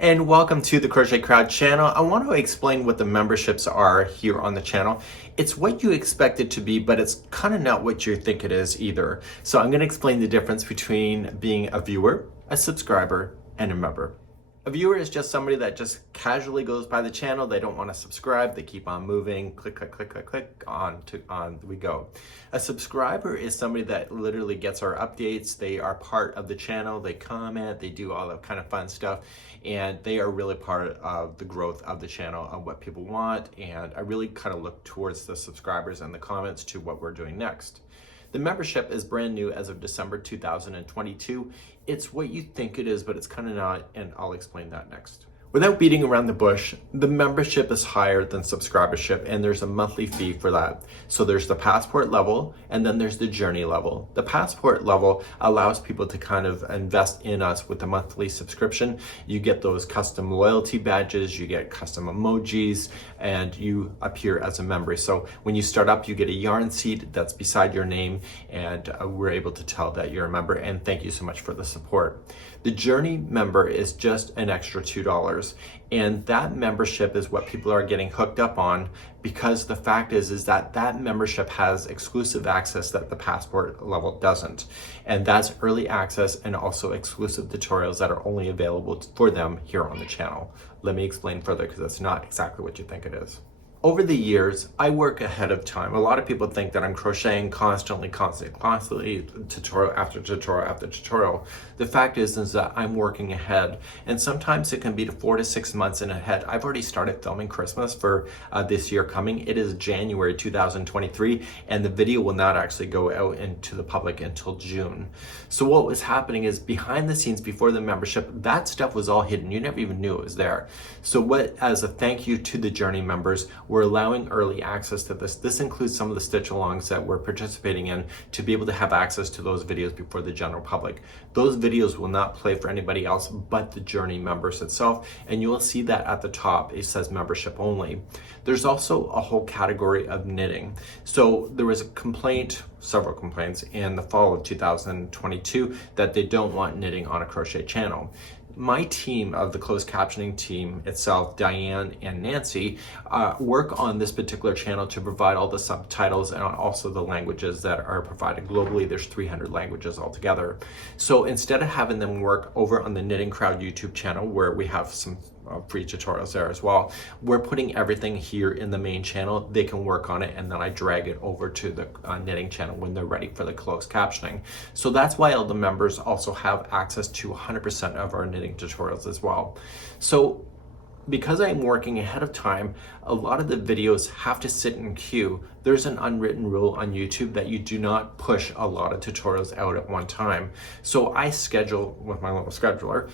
And welcome to the Crochet Crowd channel. I want to explain what the memberships are here on the channel. It's what you expect it to be, but it's kind of not what you think it is either. So I'm going to explain the difference between being a viewer, a subscriber, and a member. A viewer is just somebody that just casually goes by the channel. They don't want to subscribe. They keep on moving. Click, click, click, click, click. On we go. A subscriber is somebody that literally gets our updates. They are part of the channel. They comment. They do all that kind of fun stuff. And they are really part of the growth of the channel, of what people want. And I really kind of look towards the subscribers and the comments to what we're doing next. The membership is brand new as of December 2022. It's what you think it is, but it's kind of not, and I'll explain that next. Without beating around the bush, the membership is higher than subscribership, and there's a monthly fee for that. So there's the passport level, and then there's the journey level. The passport level allows people to kind of invest in us with a monthly subscription. You get those custom loyalty badges, you get custom emojis, and you appear as a member. So when you start up, you get a yarn seed that's beside your name, and we're able to tell that you're a member, and thank you so much for the support. The Journey member is just an extra $2, and that membership is what people are getting hooked up on, because the fact is that that membership has exclusive access that the passport level doesn't, and that's early access and also exclusive tutorials that are only available for them here on the channel. Let me explain further, because that's not exactly what you think it is. Over the years, I work ahead of time. A lot of people think that I'm crocheting constantly, tutorial after tutorial after tutorial. The fact is that I'm working ahead, and sometimes it can be 4 to 6 months in ahead. I've already started filming Christmas for this year coming. It is January 2023, and the video will not actually go out into the public until June. So what was happening is, behind the scenes, before the membership, that stuff was all hidden. You never even knew it was there. So as a thank you to the Journey members, we're allowing early access to this. This includes some of the stitch alongs that we're participating in, to be able to have access to those videos before the general public. Those videos will not play for anybody else but the Journey members itself, and you will see that at the top it says membership only. There's also a whole category of knitting. So there was a complaint, several complaints, in the fall of 2022 that they don't want knitting on a crochet channel. My team of the closed captioning team itself, Diane and Nancy, work on this particular channel to provide all the subtitles and also the languages that are provided globally. There's 300 languages altogether. So instead of having them work over on the Knitting Crowd YouTube channel, where we have some free tutorials there as well, we're putting everything here in the main channel. They can work on it, and then I drag it over to the knitting channel when they're ready for the closed captioning. So that's why all the members also have access to 100% of our knitting tutorials as well. So because I'm working ahead of time, a lot of the videos have to sit in queue. There's an unwritten rule on YouTube that you do not push a lot of tutorials out at one time. So I schedule with my little scheduler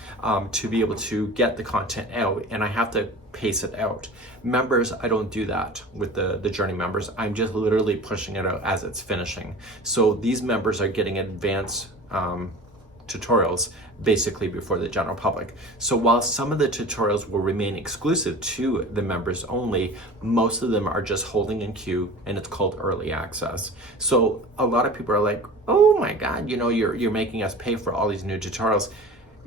to be able to get the content out, and I have to pace it out. Members, I don't do that with the Journey members. I'm just literally pushing it out as it's finishing. So these members are getting advanced tutorials basically before the general public. So while some of the tutorials will remain exclusive to the members only, most of them are just holding in queue, and it's called early access. So a lot of people are like, oh my God, you're making us pay for all these new tutorials.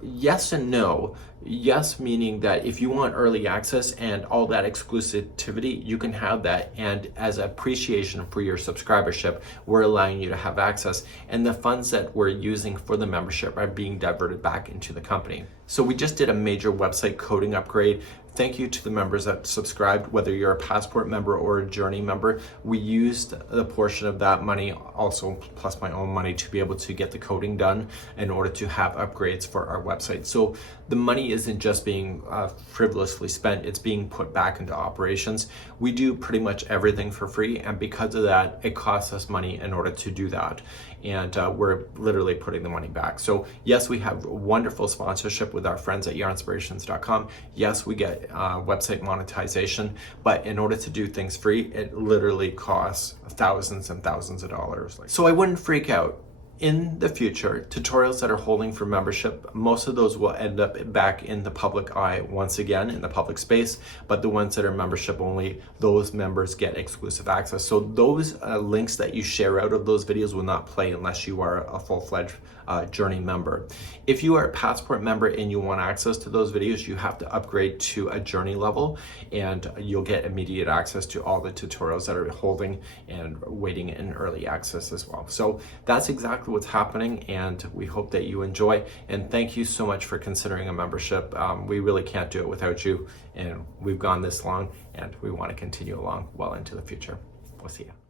Yes and no. Yes, meaning that if you want early access and all that exclusivity, you can have that. And as appreciation for your subscribership, we're allowing you to have access. And the funds that we're using for the membership are being diverted back into the company. So we just did a major website coding upgrade. Thank you to the members that subscribed, whether you're a Passport member or a Journey member. We used a portion of that money, also plus my own money, to be able to get the coding done in order to have upgrades for our website. So the money isn't just being frivolously spent, it's being put back into operations. We do pretty much everything for free, and because of that, it costs us money in order to do that. And we're literally putting the money back. So yes, we have wonderful sponsorship with our friends at yarnspirations.com. Yes, we get website monetization, but in order to do things free, it literally costs thousands and thousands of dollars. So I wouldn't freak out. In the future, tutorials that are holding for membership, most of those will end up back in the public eye once again, in the public space, but the ones that are membership only, those members get exclusive access. So those links that you share out of those videos will not play unless you are a full-fledged Journey member. If you are a Passport member and you want access to those videos, you have to upgrade to a Journey level, and you'll get immediate access to all the tutorials that are holding and waiting in early access as well. So that's exactly what's happening, and we hope that you enjoy, and thank you so much for considering a membership. We really can't do it without you, and we've gone this long and we want to continue along well into the future. We'll see you.